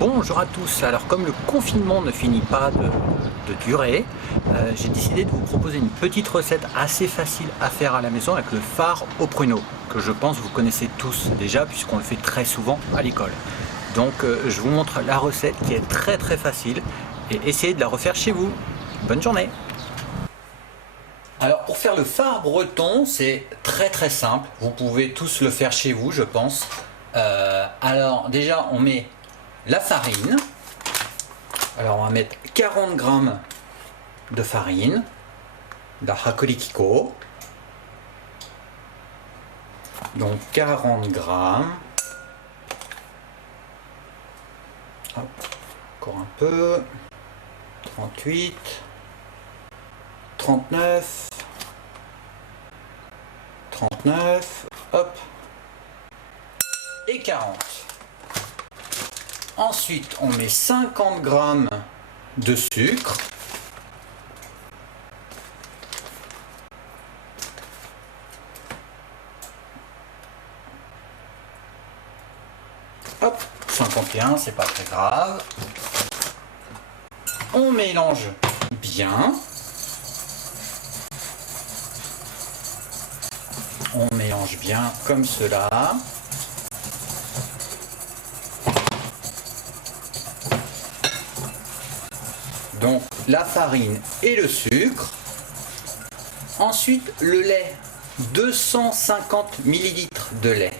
Bonjour à tous, alors comme le confinement ne finit pas de durer, j'ai décidé de vous proposer une petite recette assez facile à faire à la maison avec le fard au pruneau, que je pense vous connaissez tous déjà puisqu'on le fait très souvent à l'école. Donc je vous montre la recette qui est très facile et essayez de la refaire chez vous. Bonne journée. Alors pour faire le fard breton, c'est très simple, vous pouvez tous le faire chez vous je pense. Alors déjà on met la farine, alors on va mettre 40 grammes de farine, de hakurikiko, donc 40 grammes, hop, encore un peu, 38, 39, 39, hop, et 40. Ensuite, on met 50 grammes de sucre. Hop, 51, c'est pas très grave. On mélange bien. On mélange bien comme cela. Donc la farine et le sucre. Ensuite le lait, 250 ml de lait.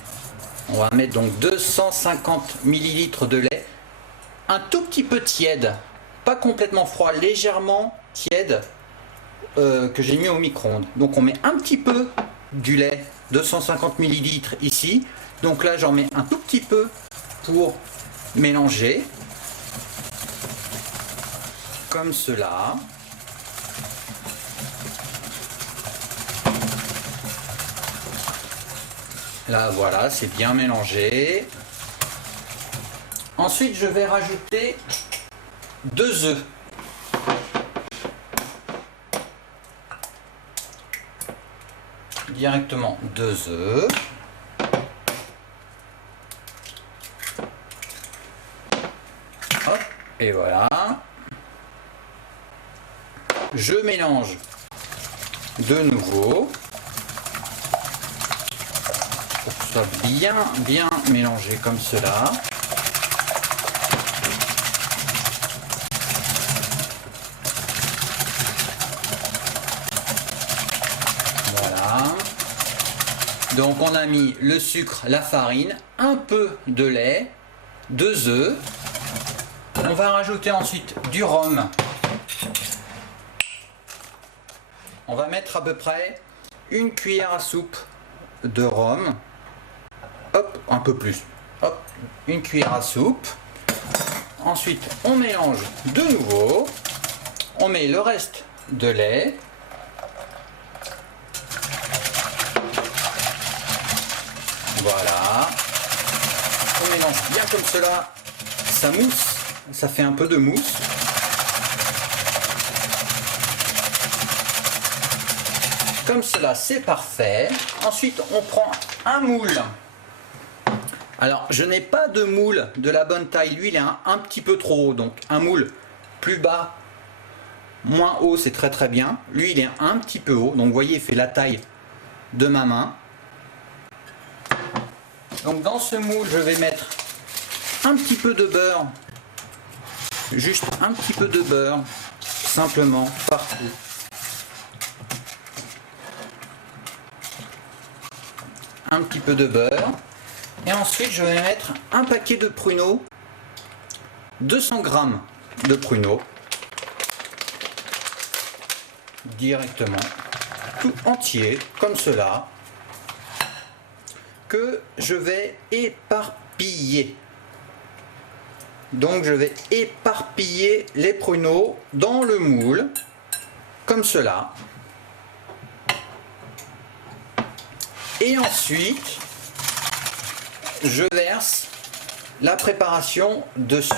On va mettre donc 250 ml de lait, un tout petit peu tiède, pas complètement froid, légèrement tiède, que j'ai mis au micro-ondes. Donc on met un petit peu du lait, 250 ml ici. Donc là j'en mets un tout petit peu pour mélanger. Comme cela. Là voilà, c'est bien mélangé. Ensuite je vais rajouter 2 œufs. Directement 2 œufs. Hop, et voilà. Je mélange de nouveau pour que ce soit bien mélangé comme cela. Voilà. Donc on a mis le sucre, la farine, un peu de lait, 2 œufs. On va rajouter ensuite du rhum. On va mettre à peu près 1 cuillère à soupe de rhum. Hop, un peu plus. Hop, 1 cuillère à soupe. Ensuite, on mélange de nouveau. On met le reste de lait. Voilà. On mélange bien comme cela. Ça mousse. Ça fait un peu de mousse. Comme cela, c'est parfait. Ensuite, on prend un moule. Alors, je n'ai pas de moule de la bonne taille. Lui, il est un petit peu trop haut. Donc, un moule plus bas, moins haut, c'est très bien. Lui, il est un petit peu haut. Donc, vous voyez, il fait la taille de ma main. Donc, dans ce moule, je vais mettre un petit peu de beurre. Juste un petit peu de beurre, simplement, partout. Un petit peu de beurre et ensuite je vais mettre un paquet de pruneaux, 200 grammes de pruneaux directement, tout entier comme cela, que je vais éparpiller. Donc je vais éparpiller les pruneaux dans le moule comme cela. Et ensuite, je verse la préparation dessus.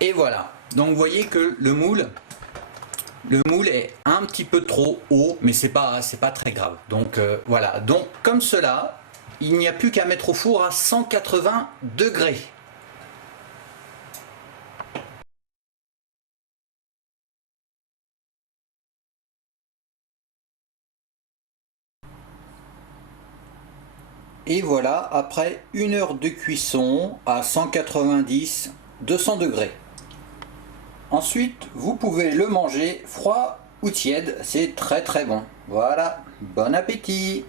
Et voilà. Donc vous voyez que le moule Le moule est un petit peu trop haut, mais c'est pas très grave. Donc voilà, donc comme cela, il n'y a plus qu'à mettre au four à 180 degrés. Et voilà, après 1 heure de cuisson à 190, 200 degrés. Ensuite, vous pouvez le manger froid ou tiède, c'est très très bon. Voilà, bon appétit!